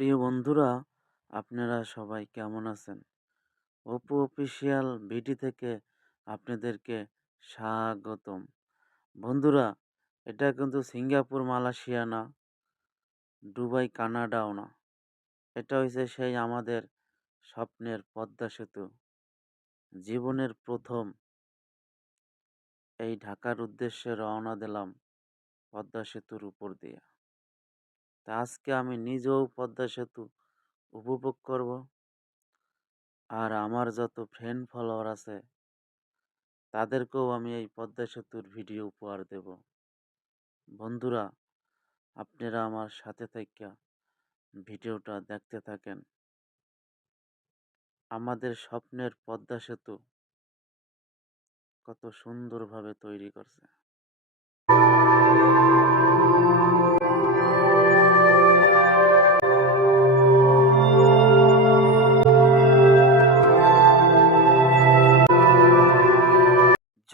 প্রিয় বন্ধুরা, আপনারা সবাই কেমন আছেন? অপু অফিসিয়াল ভিডি থেকে আপনাদেরকে স্বাগতম। বন্ধুরা, এটা কিন্তু সিঙ্গাপুর, মালয়েশিয়া না, দুবাই, কানাডাও না। এটা হইছে সেই আমাদের স্বপ্নের পদ্মা সেতু। জীবনের ১ম এই ঢাকার উদ্দেশ্যে রওনা দিলাম পদ্মা সেতুর উপর দিয়ে। তা আজকে আমি নিজেও পদ্মা সেতু উপভোগ করব। আর আমার যত ফ্রেন্ড ফলোয়ার আছে তাদেরকেও আমি এই পদ্মা সেতুর ভিডিও উপহার দেব। বন্ধুরা, আপনারা আমার সাথে থাইক্যা ভিডিওটা দেখতে থাকেন। আমাদের স্বপ্নের পদ্মা সেতু কত সুন্দরভাবে তৈরি করছে।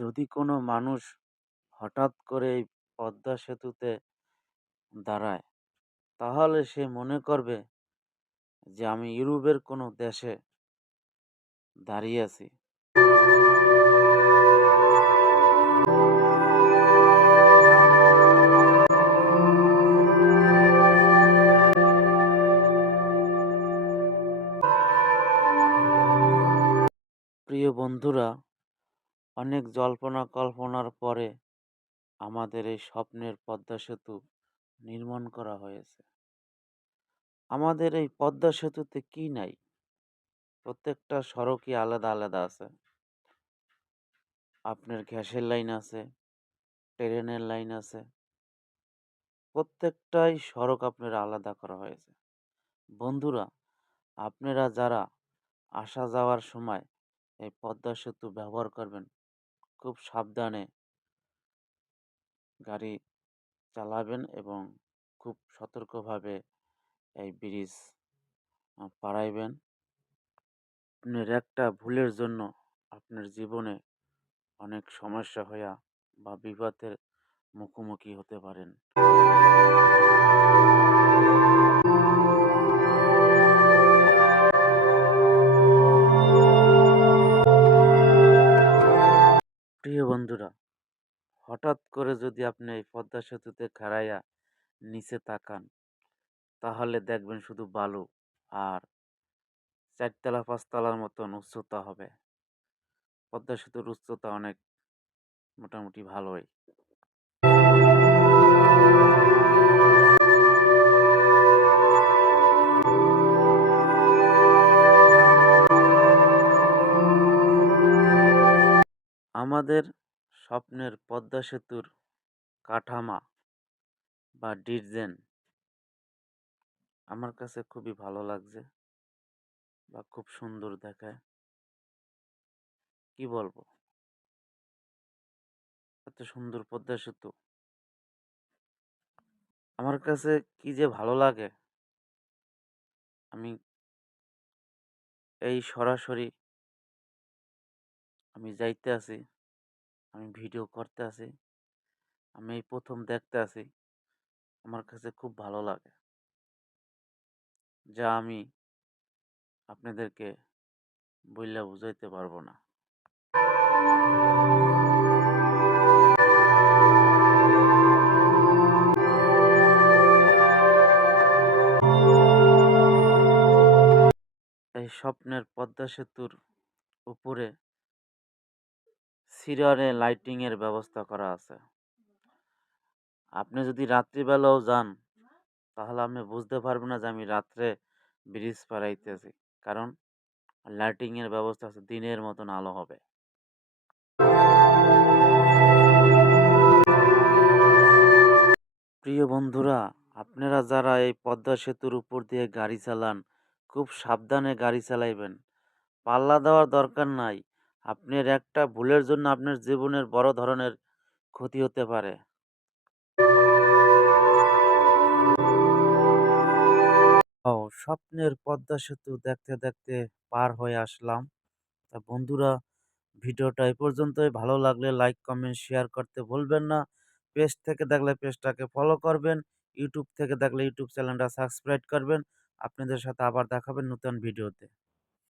যদি কোনো মানুষ হঠাৎ করে এই পদ্মা সেতুতে দাঁড়ায়, তাহলে সে মনে করবে যে আমি ইউরোপের কোনো দেশে দাঁড়িয়ে আছি। প্রিয় বন্ধুরা, অনেক জল্পনা কল্পনার পরে আমাদের এই স্বপ্নের পদ্মা সেতু নির্মাণ করা হয়েছে। আমাদের এই পদ্মা সেতুতে কি নাই? প্রত্যেকটা সড়কই আলাদা আলাদা আছে। আপনার গ্যাসের লাইন আছে, ট্রেনের লাইন আছে। প্রত্যেকটাই সড়ক আপনার আলাদা করা হয়েছে। বন্ধুরা, আপনারা যারা আসা যাওয়ার সময় এই পদ্মা সেতু ব্যবহার করবেন, খুব সাবধানে গাড়ি চালাবেন এবং খুব সতর্কভাবে এই ব্রিজ পাড়াইবেন। আপনার একটা ভুলের জন্য আপনার জীবনে অনেক সমস্যা হইয়া বা বিপদের মুখোমুখি হতে পারেন। প্রিয় বন্ধুরা, হঠাৎ করে যদি আপনি এই পদ্মা সেতুতে খাড়াইয়া নিচে তাকান, তাহলে দেখবেন শুধু বালু আর ৪ তলা ৫ তলার মতন উচ্চতা হবে। পদ্মা সেতুর উচ্চতা অনেক মোটামুটি ভালোই। আমাদের স্বপ্নের পদ্মা সেতুর কাঠামো বা ডিজাইন আমার কাছে খুবই ভালো লাগছে বা খুব সুন্দর দেখায়। কি বলবো? এত সুন্দর পদ্মা সেতু আমার কাছে কি যে ভালো লাগে। আমি এই সরাসরি আমি যাইতে আছি, আমি ভিডিও করতে আছি, আমি এই ১ম দেখতে আছি। আমার কাছে খুব ভালো লাগে। যা আমি আপনাদেরকে বইলা বুঝাইতে পারবো না। এই স্বপ্নের পদ্মা সেতুর উপরে সিরিয়ালে লাইটিং এর ব্যবস্থা করা আছে। আপনি যদি রাত্রিবেলাও যান, তাহলে আপনি বুঝতে পারবেন না যে আমি রাত্রে ব্রিজ পাড়াইতেছি। কারণ লাইটিং এর ব্যবস্থা আছে, দিনের মতন আলো হবে। প্রিয় বন্ধুরা, আপনারা যারা এই পদ্মা সেতুর উপর দিয়ে গাড়ি চালান, খুব সাবধানে গাড়ি চালাইবেন। পাল্লা দেওয়ার দরকার নাই। আপনার একটা ভুলের জন্য আপনার জীবনের বড় ধরনের ক্ষতি হতে পারে। ও, স্বপ্নের পদ্মা সেতু দেখতে দেখতে পার হয়ে আসলাম। তা বন্ধুরা, ভিডিওটা এই পর্যন্তই। ভালো লাগলে লাইক, কমেন্ট, শেয়ার করতে ভুলবেন না। পেজ থেকে দেখলে পেজটাকে ফলো করবেন। ইউটিউব থেকে দেখলে ইউটিউব চ্যানেলটা সাবস্ক্রাইব করবেন। আপনাদের সাথে আবার দেখা হবে নতুন ভিডিওতে।